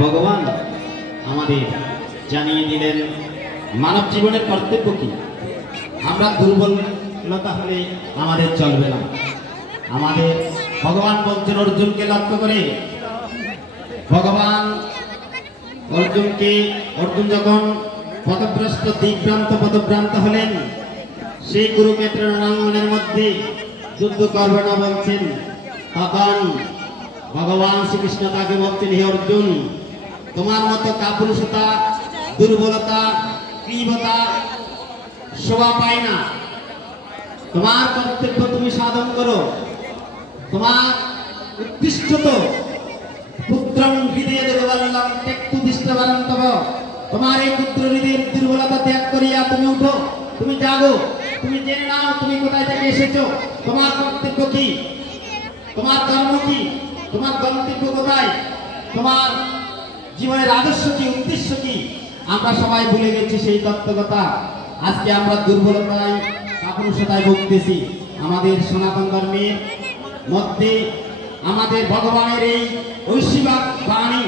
भगवान जानिए दिलेन मानव जीवনের কর্তব্য কি আমরা দুর্বলতা হলে আমাদের চলবে না আমাদের ভগবান বলছেন অর্জুনকে লক্ষ্য করে ভগবান অর্জুন যখন পথভ্রষ্ট পথভ্রান্ত হলেন সেই কুরুক্ষেত্রের রণাঙ্গনের মধ্যে যুদ্ধ করবে না বলছেন তখন ভগবান শ্রীকৃষ্ণ তাকে বলছেন হে অর্জুন তোমার মতো কাপুরুষতা দুর্বলতা ক্রীবতা শোভা পায় না তোমার কর্তব্য তুমি সাধন করো তোমার উদ্দিষ্ট তো পুত্রং হৃদয়ে দুর্বলং ত্যক্তু দৃষ্টবান্তব তোমার এই পুত্র হৃদয়ের দুর্বলতা ত্যাগ করিয়া তুমি উঠো তুমি জাগো তুমি জেনে নাও তুমি কোথায় থেকে এসেছো তোমার কর্তব্য কি তোমার ধর্ম কি তোমার গন্তব্য কোথায় তোমার জীবনের আদর্শ কি উদ্দেশ্য কি আমরা সবাই ভুলে গেছি সেই তত্ত্বকথা আজকে আমরা দুর্বলতায় কাপুরুষতায় ভুগতেছি আমাদের সনাতন ধর্মের মধ্যে আমাদের ভগবানের এই ঐশ্বরিক বাণী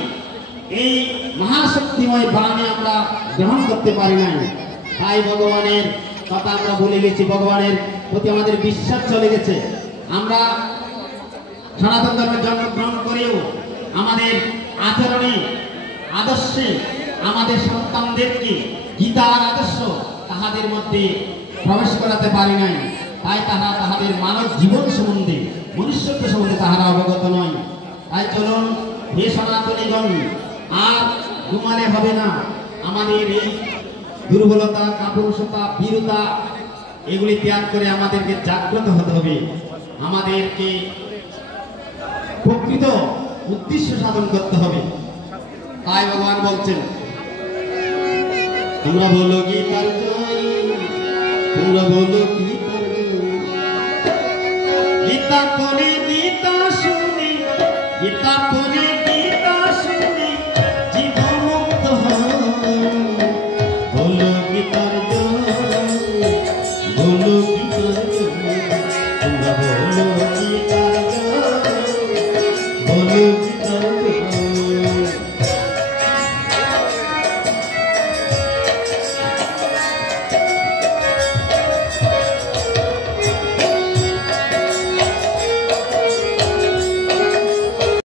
এই মহাশক্তিময় বাণী আমরা গ্রহণ করতে পারি না তাই ভগবানের কথা আমরা ভুলে গেছি ভগবানের প্রতি আমাদের বিশ্বাস চলে গেছে আমরা সনাতন ধর্মে জন্মগ্রহণ করেও আমাদের আচরণে আদর্শে আমাদের সন্তানদেরকে গীতার আদর্শ তাহাদের মধ্যে প্রবেশ করাতে পারি নাই তাই তাহাদের মানব জীবন সম্বন্ধে মনুষ্যত্ব সম্বন্ধে তাহারা অবগত নয় তাই চলুন হে সনাতনীগণ আর ঘুমালে হবে না আমাদের এই দুর্বলতা কাপুরুষতা বীরতা এগুলি ত্যাগ করে আমাদেরকে জাগ্রত হতে হবে আমাদেরকে প্রকৃত উদ্দেশ্য সাধন করতে হবে তাই ভগবান বলছেন তোমরা বলো গীতার জয় তোমরা বলো গীতার গীতা পড়ে গীতা শুনে গীতা পড়ে